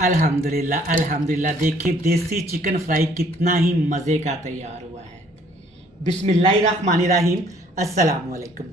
अल्हम्दुलिल्लाह अल्हम्दुलिल्लाह। देखिए देसी चिकन फ्राई कितना ही मज़े का तैयार हुआ है। बिस्मिल्लाहिर्रहमानिर्रहीम। अस्सलाम वालेकुम।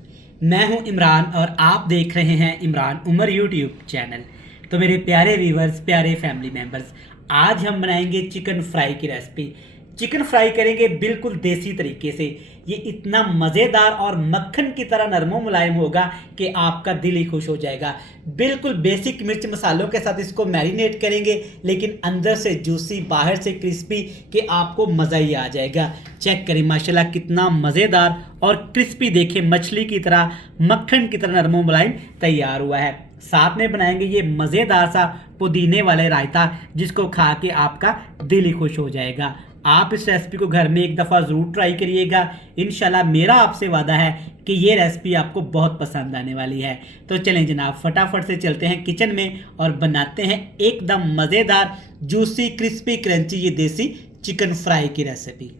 मैं हूं इमरान और आप देख रहे हैं इमरान उमर यूट्यूब चैनल। तो मेरे प्यारे व्यूवर्स, प्यारे फैमिली मेम्बर्स, आज हम बनाएंगे चिकन फ्राई की रेसिपी। चिकन फ्राई करेंगे बिल्कुल देसी तरीके से। ये इतना मज़ेदार और मक्खन की तरह नरमो मुलायम होगा कि आपका दिल ही खुश हो जाएगा। बिल्कुल बेसिक मिर्च मसालों के साथ इसको मैरिनेट करेंगे, लेकिन अंदर से जूसी, बाहर से क्रिस्पी, कि आपको मज़ा ही आ जाएगा। चेक करें माशाल्लाह कितना मज़ेदार और क्रिस्पी, देखें मछली की तरह, मक्खन की तरह नरमो मुलायम तैयार हुआ है। साथ में बनाएंगे ये मज़ेदार सा पुदीने वाले रायता, जिसको खा के आपका दिल ही खुश हो जाएगा। आप इस रेसिपी को घर में एक दफ़ा ज़रूर ट्राई करिएगा। इंशाल्लाह मेरा आपसे वादा है कि ये रेसिपी आपको बहुत पसंद आने वाली है। तो चलें जनाब, फटाफट से चलते हैं किचन में और बनाते हैं एकदम मज़ेदार, जूसी, क्रिस्पी, क्रंची ये देसी चिकन फ्राई की रेसिपी।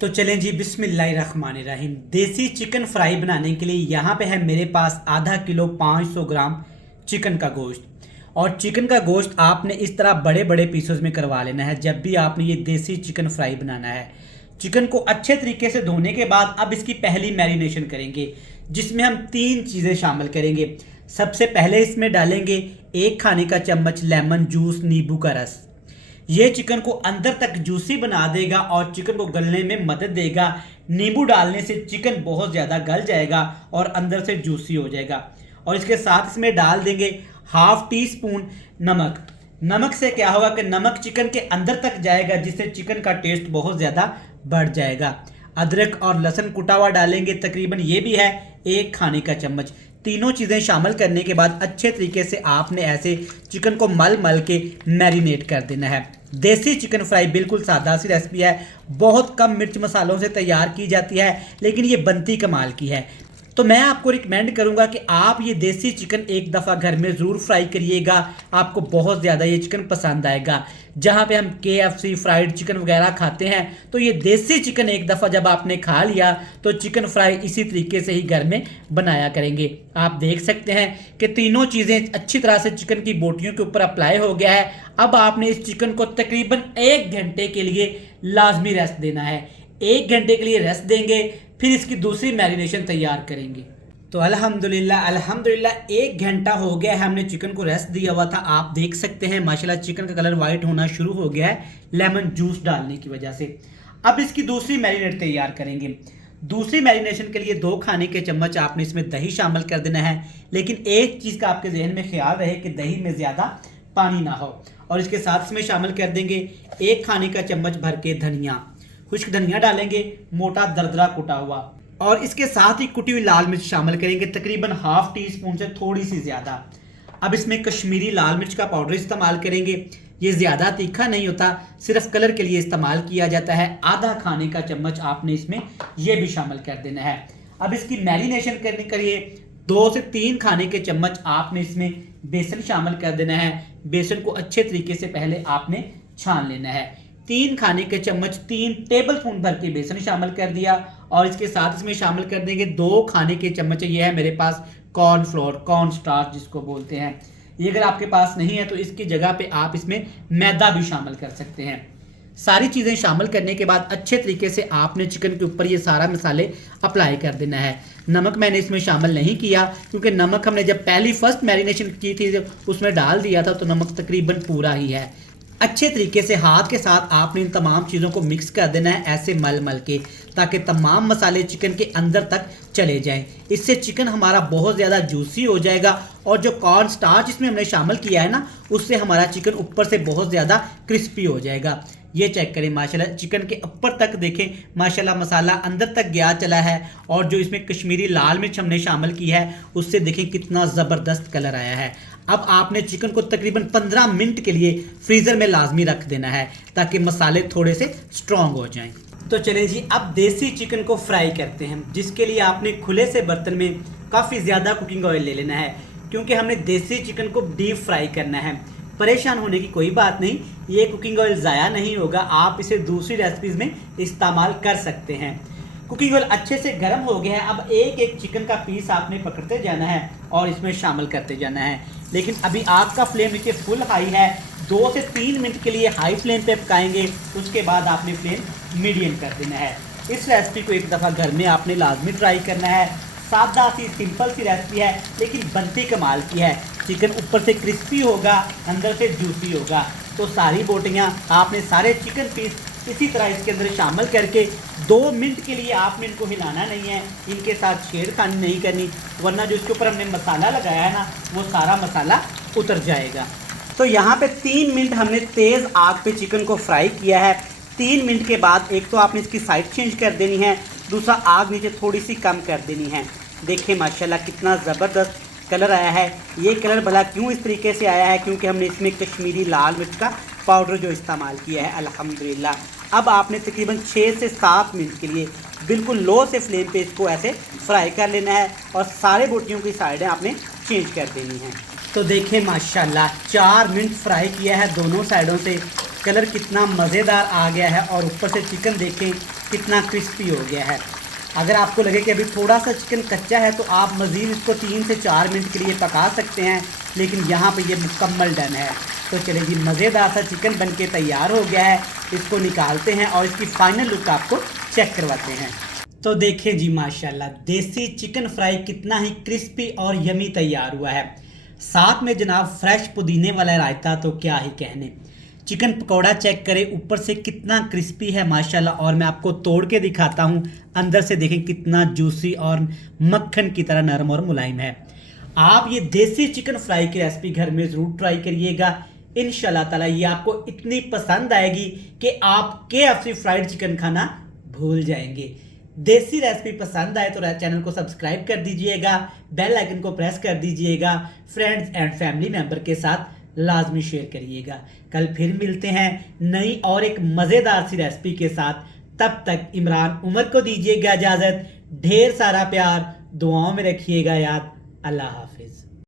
तो चलें जी, बिस्मिल्लाहिर्रहमानिर्रहीम। देसी चिकन फ्राई बनाने के लिए यहाँ पे है मेरे पास आधा किलो 500 ग्राम चिकन का गोश्त। और चिकन का गोश्त आपने इस तरह बड़े बड़े पीसेस में करवा लेना है जब भी आपने ये देसी चिकन फ्राई बनाना है। चिकन को अच्छे तरीके से धोने के बाद अब इसकी पहली मैरिनेशन करेंगे, जिसमें हम 3 चीज़ें शामिल करेंगे। सबसे पहले इसमें डालेंगे 1 खाने का चम्मच लेमन जूस, नींबू का रस। ये चिकन को अंदर तक जूसी बना देगा और चिकन को गलने में मदद देगा। नींबू डालने से चिकन बहुत ज़्यादा गल जाएगा और अंदर से जूसी हो जाएगा। और इसके साथ इसमें डाल देंगे ½ टी स्पून नमक। नमक से क्या होगा कि नमक चिकन के अंदर तक जाएगा, जिससे चिकन का टेस्ट बहुत ज़्यादा बढ़ जाएगा। अदरक और लहसुन कुटा हुआ डालेंगे, तकरीबन ये भी है 1 खाने का चम्मच। तीनों चीज़ें शामिल करने के बाद अच्छे तरीके से आपने ऐसे चिकन को मल मल के मैरिनेट कर देना है। देसी चिकन फ्राई बिल्कुल सादा सी रेसिपी है, बहुत कम मिर्च मसालों से तैयार की जाती है, लेकिन ये बनती कमाल की है। तो मैं आपको रिकमेंड करूंगा कि आप ये देसी चिकन एक दफ़ा घर में ज़रूर फ्राई करिएगा। आपको बहुत ज़्यादा ये चिकन पसंद आएगा। जहाँ पे हम KFC फ्राइड चिकन वगैरह खाते हैं, तो ये देसी चिकन एक दफ़ा जब आपने खा लिया तो चिकन फ्राई इसी तरीके से ही घर में बनाया करेंगे। आप देख सकते हैं कि तीनों चीज़ें अच्छी तरह से चिकन की बोटियों के ऊपर अप्लाई हो गया है। अब आपने इस चिकन को तकरीबन 1 घंटे के लिए लाजमी रेस्ट देना है। 1 घंटे के लिए रेस्ट देंगे, फिर इसकी दूसरी मैरिनेशन तैयार करेंगे। तो अल्हम्दुलिल्लाह अल्हम्दुलिल्लाह 1 घंटा हो गया है, हमने चिकन को रेस्ट दिया हुआ था। आप देख सकते हैं माशाल्लाह चिकन का कलर वाइट होना शुरू हो गया है लेमन जूस डालने की वजह से। अब इसकी दूसरी मैरिनेट तैयार करेंगे। दूसरी मैरिनेशन के लिए 2 खाने के चम्मच आपने इसमें दही शामिल कर देना है, लेकिन एक चीज़ का आपके जहन में ख्याल रहे कि दही में ज़्यादा पानी ना हो। और इसके साथ इसमें शामिल कर देंगे 1 खाने का चम्मच भर के धनिया, खुश्क धनिया डालेंगे, मोटा दरदरा कुटा हुआ। और इसके साथ ही कुटी हुई लाल मिर्च शामिल करेंगे, तकरीबन ½ टी स्पून से थोड़ी सी ज़्यादा। अब इसमें कश्मीरी लाल मिर्च का पाउडर इस्तेमाल करेंगे। ये ज़्यादा तीखा नहीं होता, सिर्फ कलर के लिए इस्तेमाल किया जाता है। आधा खाने का चम्मच आपने इसमें ये भी शामिल कर देना है। अब इसकी मैरिनेशन करने के लिए 2 से 3 खाने के चम्मच आपने इसमें बेसन शामिल कर देना है। बेसन को अच्छे तरीके से पहले आपने छान लेना है। 3 खाने के चम्मच 3 टेबल स्पून भर के बेसन शामिल कर दिया। और इसके साथ इसमें शामिल कर देंगे 2 खाने के चम्मच, ये है मेरे पास कॉर्न फ्लोर, कॉर्न स्टार्च जिसको बोलते हैं। ये अगर आपके पास नहीं है तो इसकी जगह पे आप इसमें मैदा भी शामिल कर सकते हैं। सारी चीज़ें शामिल करने के बाद अच्छे तरीके से आपने चिकन के ऊपर ये सारा मसाले अप्लाई कर देना है। नमक मैंने इसमें शामिल नहीं किया, क्योंकि नमक हमने जब पहली फर्स्ट मैरिनेशन की थी उसमें डाल दिया था, तो नमक तकरीबन पूरा ही है। अच्छे तरीके से हाथ के साथ आपने इन तमाम चीज़ों को मिक्स कर देना है, ऐसे मल मल के, ताकि तमाम मसाले चिकन के अंदर तक चले जाएं। इससे चिकन हमारा बहुत ज़्यादा जूसी हो जाएगा। और जो कॉर्न स्टार्च इसमें हमने शामिल किया है ना, उससे हमारा चिकन ऊपर से बहुत ज़्यादा क्रिस्पी हो जाएगा। ये चेक करें माशाल्लाह चिकन के ऊपर तक देखें, माशाल्लाह मसाला अंदर तक गया चला है। और जो इसमें कश्मीरी लाल मिर्च हमने शामिल की है, उससे देखें कितना ज़बरदस्त कलर आया है। अब आपने चिकन को तकरीबन 15 मिनट के लिए फ्रीज़र में लाजमी रख देना है, ताकि मसाले थोड़े से स्ट्रॉन्ग हो जाएं। तो चलें जी, अब देसी चिकन को फ्राई करते हैं, जिसके लिए आपने खुले से बर्तन में काफ़ी ज़्यादा कुकिंग ऑयल ले लेना है, क्योंकि हमने देसी चिकन को डीप फ्राई करना है। परेशान होने की कोई बात नहीं, ये कुकिंग ऑयल ज़ाया नहीं होगा, आप इसे दूसरी रेसिपीज़ में इस्तेमाल कर सकते हैं। कुकिंग ऑयल अच्छे से गर्म हो गया है। अब एक एक चिकन का पीस आपने पकड़ते जाना है और इसमें शामिल करते जाना है। लेकिन अभी आग का फ्लेम नीचे फुल हाई है, 2 से 3 मिनट के लिए हाई फ्लेम पे पकाएंगे, उसके बाद आपने फ्लेम मीडियम कर देना है। इस रेसिपी को एक दफ़ा घर में आपने लाजमी ट्राई करना है। सादा सी सिंपल सी रेसिपी है लेकिन बनती कमाल की है। चिकन ऊपर से क्रिस्पी होगा, अंदर से जूसी होगा। तो सारी बोटियाँ आपने सारे चिकन पीस इसी तरह इसके अंदर शामिल करके 2 मिनट के लिए आपने इनको हिलाना नहीं है, इनके साथ छेड़खानी नहीं करनी, वरना जो इसके ऊपर हमने मसाला लगाया है ना वो सारा मसाला उतर जाएगा। तो यहाँ पे 3 मिनट हमने तेज़ आग पे चिकन को फ्राई किया है। 3 मिनट के बाद एक तो आपने इसकी साइड चेंज कर देनी है, दूसरा आग नीचे थोड़ी सी कम कर देनी है। देखिए माशाल्लाह कितना ज़बरदस्त कलर आया है। ये कलर भला क्यों इस तरीके से आया है, क्योंकि हमने इसमें कश्मीरी लाल मिर्च का पाउडर जो इस्तेमाल किया है अल्हम्दुलिल्लाह। अब आपने तकरीबन 6 से 7 मिनट के लिए बिल्कुल लो से फ्लेम पे इसको ऐसे फ्राई कर लेना है और सारे बोटियों की साइडें आपने चेंज कर देनी है। तो देखें माशाल्लाह 4 मिनट फ्राई किया है दोनों साइडों से, कलर कितना मज़ेदार आ गया है और ऊपर से चिकन देखें कितना क्रिस्पी हो गया है। अगर आपको लगे कि अभी थोड़ा सा चिकन कच्चा है तो आप मज़ीद इसको 3 से 4 मिनट के लिए पका सकते हैं, लेकिन यहाँ पे ये मुकम्मल डन है। तो चलिए जी, मज़ेदार सा चिकन बनके तैयार हो गया है। इसको निकालते हैं और इसकी फ़ाइनल लुक आपको चेक करवाते हैं। तो देखें जी माशाल्लाह देसी चिकन फ्राई कितना ही क्रिस्पी और यमी तैयार हुआ है। साथ में जनाब फ्रेश पुदीने वाला रायता, तो क्या ही कहने। चिकन पकौड़ा चेक करें, ऊपर से कितना क्रिस्पी है माशाल्लाह, और मैं आपको तोड़ के दिखाता हूँ। अंदर से देखें कितना जूसी और मक्खन की तरह नरम और मुलायम है। आप ये देसी चिकन फ्राई की रेसिपी घर में ज़रूर ट्राई करिएगा। इंशाल्लाह ताला ये आपको इतनी पसंद आएगी कि आप KFC फ्राइड चिकन खाना भूल जाएंगे। देसी रेसिपी पसंद आए तो चैनल को सब्सक्राइब कर दीजिएगा, बेल आइकन को प्रेस कर दीजिएगा, फ्रेंड्स एंड फैमिली मेंबर के साथ लाजमी शेयर करिएगा। कल फिर मिलते हैं नई और एक मज़ेदार सी रेसिपी के साथ। तब तक इमरान उमर को दीजिएगा इजाज़त। ढेर सारा प्यार, दुआओं में रखिएगा याद। अल्लाह हाफिज़।